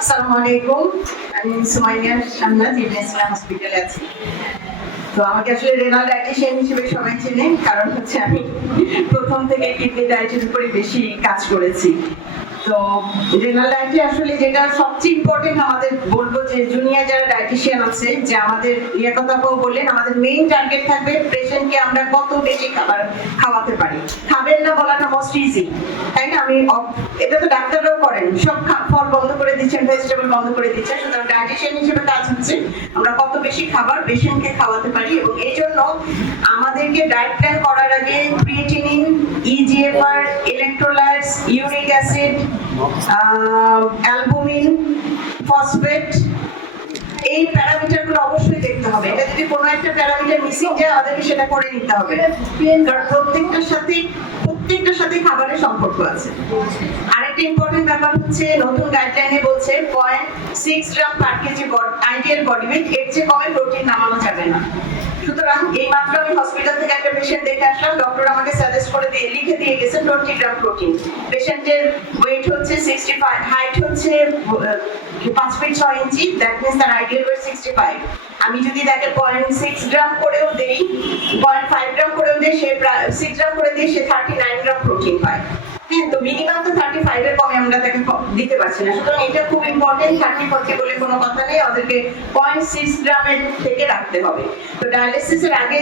আসসালামু আলাইকুম। আমি সুমাইয়া সামনা হসপিটালে আছি। তো আমাকে আসলে রেনাল ডায়েটিশিয়ান হিসেবে সবাই চেনে, কারণ হচ্ছে আমি প্রথম থেকে কিডনি ডায়েটের উপরে বেশি কাজ করেছি। তো রেনাল ডায়েটে আসলে যেটা সবচেয়ে ইম্পর্টেন্ট আমাদের ডায়েটিশিয়ান আছে যে আমাদের বললেন, আমাদের মেইন টার্গেট থাকবে পেশেন্টকে আমরা কত বেশি খাবার খাওয়াতে পারি। খাবেন না বলাটা মোস্ট ইজি তাই না? আমি এটা তো ডাক্তাররাও করেন। সব ফল বন্ধ করে দিচ্ছেন ভেজিটেবল বন্ধ করে দিচ্ছেন, সুতরাং হিসেবে কাজ হচ্ছে আমরা কত বেশি খাবার পেশেন্টকে খাওয়াতে পারি এবং এই জন্য আমাদেরকে ডায়েট প্ল্যান করার আগে creatinine eGFR electrolytes uric acid albumin phosphate এই প্যারামিটারগুলো অবশ্যই দেখতে হবে। এটা যদি কোনো একটা প্যারামিটার মিসিং যায় আমাদেরকে সেটা করে নিতে হবে। কারণ প্রত্যেকটার সাথে প্রত্যেকটার সাথে খাবারের সম্পর্ক আছে। আরেকটা ইম্পর্টেন্ট ব্যাপার হচ্ছে, নতুন গাইডলাইনে বলছে point six gram per KG ideal body weight এর চেয়ে কমে প্রোটিন নামানো যাবে না। সুতরাং এই মাত্র আমি হসপিটাল থেকে একটা পেশেন্ট দেখে আসলাম ডক্টর আমাকে সাজেস্ট করে দিয়ে, লিখে দিয়ে গেছেন টোয়েন্টি গ্রাম প্রোটিন পেশেন্টের ওয়েট হচ্ছে সিক্সটি ফাইভ হাইট হচ্ছে পাঁচ ফিট ছয় ইঞ্চি দ্যাট মিনস তার আইডিয়াল ওয়েট সিক্সটি ফাইভ আমি যদি তাকে পয়েন্ট সিক্স গ্রাম করেও দেই পয়েন্ট ফাইভ গ্রাম করেও দিই, সে সিক্স গ্রাম করে দিয়ে সে থার্টি নাইন গ্রাম প্রোটিন পায়। মিনিমাম তো থার্টি কমে আমরা তাকে দিতে পারছি না। সুতরাং এটা খুব ইম্পর্টেন্ট থার্টি বলে কোনো কথা নেই। ওদেরকে পয়েন্ট সিক্স গ্রামের থেকে রাখতে হবে। তো ডায়ালিসিসের আগে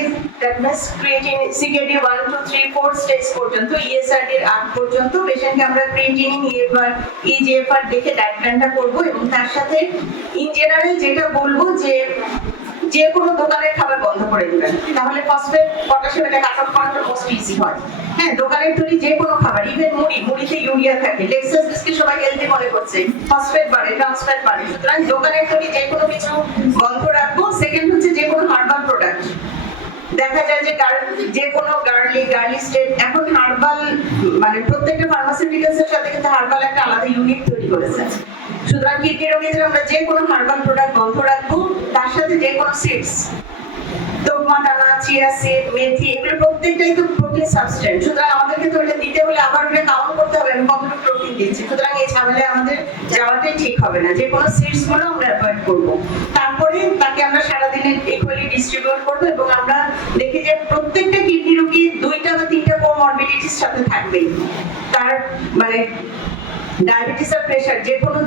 creatine CKD one two three four stage পর্যন্ত E আগ পর্যন্ত পেশেন্টকে আমরা ইএফআর ইজিএফআর দেখে ডায়েট প্ল্যানটা করব এবং তার সাথে ইন জেনারেল যেটা বলব যে যে কোনো দোকানের খাবার বন্ধ করে দেবেন। তাহলে ফসফেট পটাশিয়াম এটা কাট অফ করাটা মোস্ট ইজি হয়। হ্যাঁ দোকানের তৈরি যে কোনো খাবার ইভেন মুড়ি, মুড়িতে ইউরিয়া থাকে লেক্সাস সবাই হেলদি মনে করছে ফসফেট বাড়ে ট্রান্সফ্যাট বাড়ে, সুতরাং দোকানের তৈরি যে কোনো কিছু বন্ধ রাখব সেকেন্ড হচ্ছে যে কোনো হার্বাল প্রোডাক্ট দেখা যায় যে যে কোনো গার্লি গার্লি স্টেট এখন হার্বাল মানে প্রত্যেকটা ফার্মাসিউটিক্যালস এর সাথে কিন্তু হার্বাল একটা আলাদা ইউনিট তৈরি করেছে। সুতরাং কিডনি রোগীদের আমরা যে কোনো হার্বাল প্রোডাক্ট বন্ধ রাখব, তার সাথে যে কোনো সিডস যে কোনো সিডসগুলো আমরা অ্যাভয়েড করব। তারপরে তাকে আমরা সারাদিনে ইকুয়ালি ডিস্ট্রিবিউট করব এবং আমরা দেখি যে প্রত্যেকটা কিডনি রোগী দুইটা বা তিনটা কোমরবিডিটির সাথে থাকবেই। তার মানে ডায়াবেটিস আর প্রেশার, যে কোনো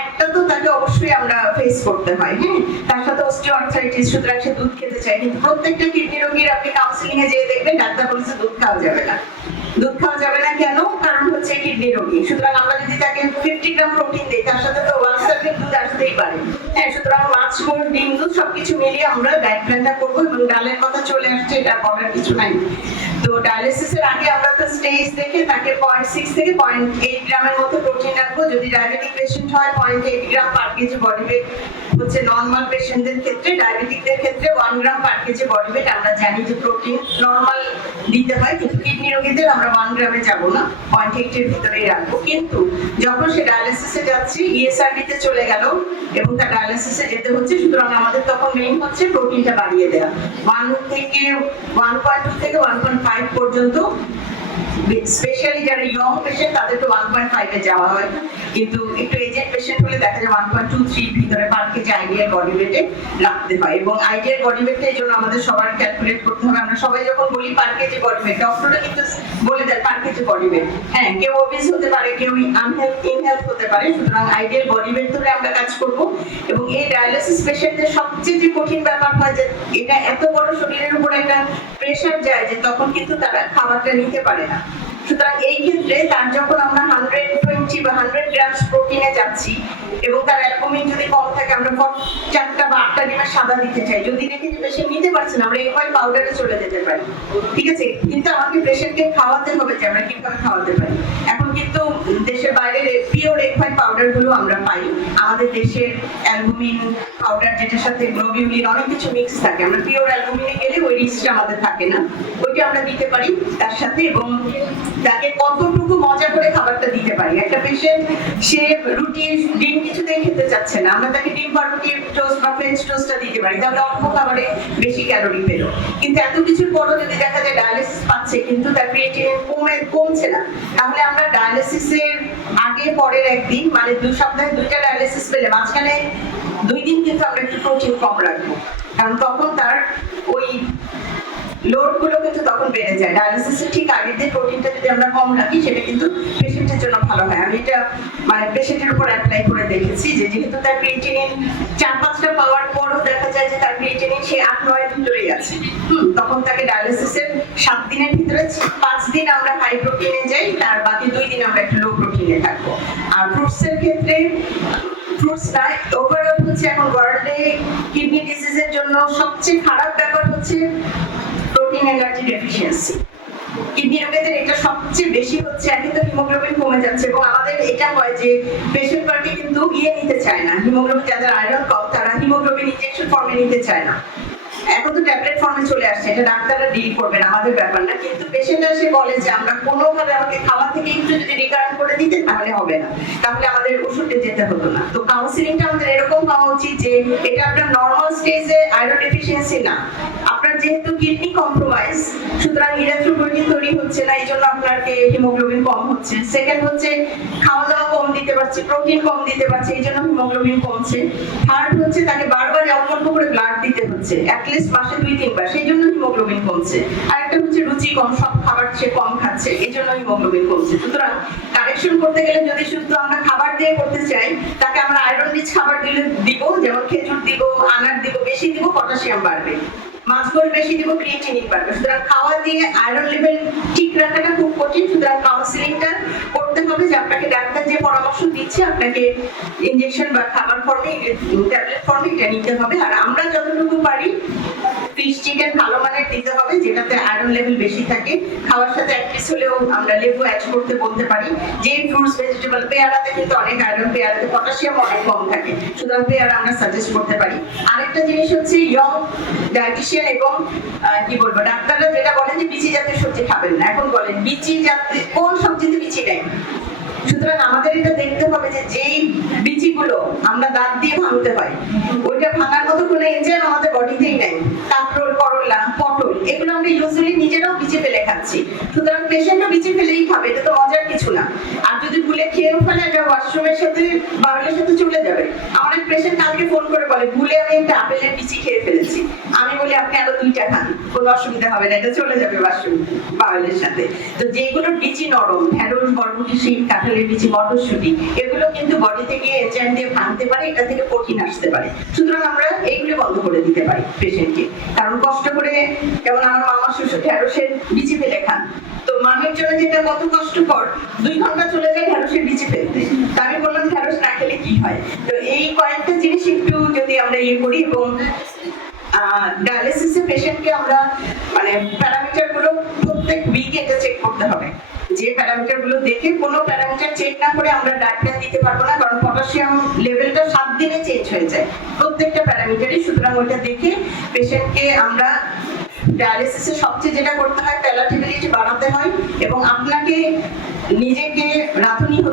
একটা তো তাকে অবশ্যই আমরা ফেস করতে হয় হ্যাঁ? তার সাথে অস্টিওআর্থ্রাইটিস সুতরাং সে দুধ খেতে চায়। কিন্তু প্রত্যেকটা কিডনি রোগীর আপনি কাউন্সিলিং এ যেয়ে দেখবেন, ডাক্তার বলেছে দুধ খাওয়া যাবে না। দুধ খাওয়া যাবে না কেন? কারণ হচ্ছে কিডনি রোগী। সুতরাং আমরা যদি তাকে ফিফটি গ্রাম প্রোটিন দিই, তার সাথে তো ওয়ান সার্ভিং দুধ আসতেই পারে। হ্যাঁ সুতরাং সবকিছু মিলিয়ে আমরা করব এবং ডালের কথা চলে আসছে, এটা কিছু নাই। তো ডায়ালিসিসের আগে আমরা তো স্টেজ দেখে তাকে পয়েন্ট সিক্স থেকে পয়েন্ট এইট গ্রামের প্রোটিন রাখব। যদি ডায়াবেটিক পেশেন্ট হয় point eight gram per KG body weight হচ্ছে নর্মাল পেশেন্টদের ক্ষেত্রে। ডায়াবেটিকদের ক্ষেত্রে one gram per KG body weight আমরা জানি যে প্রোটিন নর্মাল দিতে হয়, কিন্তু কিডনি রোগীদের আমরা ওয়ান গ্রামে যাব না পয়েন্ট এইটের ভিতরেই রাখব। কিন্তু যখন সে ডায়ালিসিসে যাচ্ছে E ইএসআরডি তে চলে গেল এবং তার ডায়ালিসিসে যেতে হচ্ছে সুতরাং আমাদের তখন মেইন হচ্ছে প্রোটিনটা বাড়িয়ে দেওয়া ওয়ান থেকে ওয়ান পয়েন্ট টু থেকে ওয়ান পয়েন্ট ফাইভ পর্যন্ত স্পেশালি যারা ইয়ং পেশেন্ট তাদেরকে ওয়ান পয়েন্ট ফাইভে যাওয়া হয় কিন্তু একটু এজেড পেশেন্ট হলে দেখা যায় ওয়ান পয়েন্ট টু থ্রির ভিতরে পার কেজি আইডিয়াল বডি ওয়েটে রাখতে হয়। এবং আইডিয়াল বডি ওয়েটটা এই জন্য আমাদের সবার ক্যালকুলেট করতে হবে। আমরা সবাই যখন বলি পার কেজি বডি ওয়েট ডক্টররা কিন্তু বলে দেয় পার কেজি বডি ওয়েট হ্যাঁ কেউ ওবিস হতে পারে, কেউ আনহেলথ ইনহেলথ হতে পারে। সুতরাং আইডিয়াল বডি ওয়েট ধরে আমরা কাজ করব। এবং এই ডায়ালিসিস পেশেন্টদের সবচেয়ে যে কঠিন ব্যাপার হয় যে এটা এত বড় শরীরের উপর একটা প্রেশার যায় যে তখন কিন্তু তারা খাবারটা নিতে পারে না। সুতরাং এই ক্ষেত্রে তার যখন আমরা হান্ড্রেড টোয়েন্টি বা হান্ড্রেড গ্রামস প্রোটিনে যাচ্ছি এবং তার যদি কম থাকে, আমরা চারটা বা আটটা ডিমের সাদা দিতে চাই। যদি বেশি নিতে না, আমরা পাউডারে চলে যেতে পারি। ঠিক আছে? কিন্তু আমাকে পেশেন্টকে খাওয়াতে হবে যে আমরা কীভাবে খাওয়াতে পারি। এখন কিন্তু দেশের বাইরের পিওর এফআই পাউডারগুলো আমরা পাই। আমাদের দেশের অ্যালবুমিন পাউডার যেটার সাথে গ্লোবিউলিন অনেক কিছু মিক্স থাকে। আমরা পিওর অ্যালবুমিনে ওই আমাদের থাকে না। ওইটা আমরা দিতে পারি তার সাথে এবং তাকে কতটুকু মজা করে খাবারটা দিতে পারি। একটা পেশেন্ট সে রুটি, ডিম কিছুতেই খেতে চাচ্ছে না। আমরা তাকে ডিম বা রুটি টোস্ট বা ফ্রেঞ্চ টোস্টটা দিতে পারি। তাহলে অল্প খাবারে বেশি ক্যালোরি পেল। কিন্তু এত কিছুর পরও যদি দেখা যায় ডায়ালিসিস পাচ্ছে, কিন্তু তার ক্রিয়েটিনিন কমে, কমছে না। তাহলে আমরা ডায়ালিসিসের আগে, পরের একদিন মানে দু সপ্তাহে দুইটা ডায়ালিসিস পেলে মাঝখানে দুই দিন কিন্তু আমরা একটু প্রোটিন কম রাখব। কারণ তখন তার ওই লোডগুলো কিন্তু তখন বেড়ে যায়। ডায়ালিসিসের ঠিক আগের দিন প্রোটিনটা যদি আমরা কম রাখি, সেটা কিন্তু পেশেন্টের জন্য ভালো হয়। আমি এটা মানে পেশেন্টের উপর অ্যাপ্লাই করে দেখেছি যে যেহেতু তার ক্রিয়েটিনিন চার পাঁচটা পাওয়ার পরও দেখা যায় যে তার ক্রিয়েটিনিন সে আট নয়ের ভিতরেই আছে। তখন তাকে ডায়ালিসিসের সাত দিনের ভিতরে পাঁচ দিন আমরা হাই প্রোটিনে যাই, তার বাকি দুই দিন আমরা একটু লো প্রোটিনে থাকব। আর ফ্রুটসের ক্ষেত্রে ফ্রুটস নাই ওভারঅল হচ্ছে এখন ওয়ার্ল্ডে কিডনি ডিজিজের জন্য সবচেয়ে খারাপ ব্যাপার হচ্ছে প্রোটিন এনার্জি ডেফিসিয়েন্সি কিডনি রোগীদের এটা সবচেয়ে বেশি হচ্ছে একে তো হিমোগ্লোবিন কমে যাচ্ছে এবং আমাদের এটা হয় যে পেশেন্ট পার্টি কিন্তু ইয়ে নিতে চায় না। হিমোগ্লোবিন যাদের আয়রন কম তারা হিমোগ্লোবিন ইনজেকশন ফর্মে নিতে চায় না। এখন তো ট্যাবলেট ফর্মে চলে আসছে, এটা ডাক্তাররা ডিল করবেন আমাদের ব্যাপার না। কিন্তু পেশেন্ট বলে যে, আমরা কোনোভাবে আমাকে খাওয়া থেকে একটু যদি করে তাহলে হবে না। তাহলে আমাদের যেতে হতো না। তো কাউন্সিলিংটা আমাদের এরকম উচিত যে, এটা আপনার নর্মাল স্টেজে আয়রন ডেফিসিয়েন্সি না। আপনার যেহেতু কিডনি কম্প্রোমাইজ সুতরাং ইরাথ্রোপোয়েটিন তৈরি হচ্ছে না, এই জন্য আপনাকে হিমোগ্লোবিন কম হচ্ছে। সেকেন্ড হচ্ছে খাওয়া দাওয়া কম দিতে পারছে প্রোটিন কম দিতে পারছে, এই জন্য হিমোগ্লোবিন কমছে। থার্ড হচ্ছে তাকে বারবার অল্প করে ব্লাড দিতে হচ্ছে অ্যাটলিস্ট মাসে দুই, তিনবার, সেই জন্য হিমোগ্লোবিন কমছে। আর একটা হচ্ছে রুচি কম, সব খাবার সে কম খাচ্ছে, এই জন্য হিমোগ্লোবিন কমছে। সুতরাং কারেকশন করতে গেলে যদি শুধু আমরা খাবার দিয়ে করতে চাই, তাকে আমরা আয়রন রিচ খাবার দিলে দিব, যেমন খেজুর দিব, আনার দিব, বেশি দিব পটাশিয়াম বাড়বে। মাছগুলো বেশি দিব ক্রিয়েটিনিন বাড়বে। সুতরাং খাওয়া দিয়ে আয়রন লেভেল ঠিক রাখাটা খুব কঠিন, সুতরাং কাউন্সিলিংটা হবে যে আপনাকে ডাক্তার যে পরামর্শ দিচ্ছে, আপনাকে ইনজেকশন বা খাবার ফর্মে ট্যাবলেট ফর্মে এটা নিতে হবে। আর আমরা যতটুকু পারি ফিশ চিকেন ভালো মানের দিতে হবে, যেটাতে আয়রন লেভেল বেশি থাকে। খাওয়ার সাথে এক পিস হলেও আমরা লেবু অ্যাড করতে বলতে পারি। যে ফ্রুটস ভেজিটেবল পেয়ারাতে কিন্তু অনেক আয়রন পেয়ারাতে পটাশিয়াম অনেক কম থাকে। সুতরাং পেয়ারা আমরা সাজেস্ট করতে পারি। আরেকটা জিনিস হচ্ছে ইয়ং ডায়েটিশিয়ান এবং কি বলব, ডাক্তাররা যেটা বলেন যে বিচি জাতীয় সবজি খাবেন না। এখন বলেন, বিচি জাতীয় কোন সবজিতে বিচি নেই সুতরাং আমাদের এটা দেখতে হবে যে যেই বিচিগুলো আমরা দাঁত দিয়ে ভাঙতে হয় ওইটা ভাঙার মতো কোনো এনজাইম আমাদের বডিতেই নাই। কাঁকরোল করলা, পটল, এগুলো আমরা ইউজুয়ালি নিজেরাও বিচি ফেলে খাচ্ছি। সুতরাং পেশেন্টও বিচি ফেলেই খাবে, এটা তো মজার কিছু না। আর যদি ভুলে খেয়েও ফেলে, এটা ওয়াশরুমের সাথে বাউলের সাথে চলে যাবে। আমার এক পেশেন্ট কালকে ফোন করে বলে, ভুলে আমি একটা আপেলের বিচি খেয়ে ফেলেছি। আপনি আরও দুইটা খান। কোনো অসুবিধা হবে না, এটা চলে যাবে সাথে। তো যেগুলো বিচি নরম ঢেঁড়স বরবটি, শিম, কাঁঠালের বিচি, মটরশুঁটি, এগুলো কিন্তু বডি থেকে দিয়ে ভাঙতে পারে, এটা থেকে প্রোটিন আসতে পারে। সুতরাং আমরা এইগুলো বন্ধ করে দিতে পারি পেশেন্টকে কারণ কষ্ট করে, যেমন আমার মামা শ্বশুর ঢেঁড়সের বিচি ফেলে খান। তো মামের জন্য যেটা কত কষ্টকর, দুই ঘণ্টা চলে যায় ঢেঁড়সের বিচি ফেলতে। তা আমি বললাম ঢেঁড়স না খেলে কি হয়? তো এই কয়েকটা জিনিস একটু যদি আমরা ইয়ে করি এবং ডায়ালিসিসের পেশেন্টকে আমরা মানে প্যারামিটারগুলো প্রত্যেক উইক চেক করতে হবে। যে প্যারামিটারগুলো দেখে কোনো প্যারামিটার না করে আমরা দিতে পারব না, কারণ পটাশিয়াম লেভেলটা সাত দিনে চেঞ্জ হয়ে যায়। প্রত্যেকটা প্যারামিটারই সুতরাং ওইটা দেখে পেশেন্টকে আমরা ডায়ালিসিসে সবচেয়ে যেটা করতে হয় প্যালাটেবিলিটি বাড়াতে হয় এবং আপনাকে নিজেকে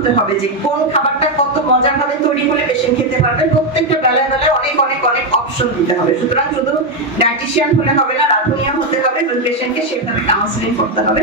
হতে হবে যে কোন খাবারটা কত মজার ভাবে তৈরি হলে পেশেন্ট খেতে পারবে। প্রত্যেকটা বেলায় বেলায় অনেক অনেক অনেক অপশন দিতে হবে। সুতরাং শুধু ডায়েটিশিয়ান হলে হবে না রাধুনিয়া হতে হবে পেশেন্টকে সেভাবে কাউন্সিলিং করতে হবে।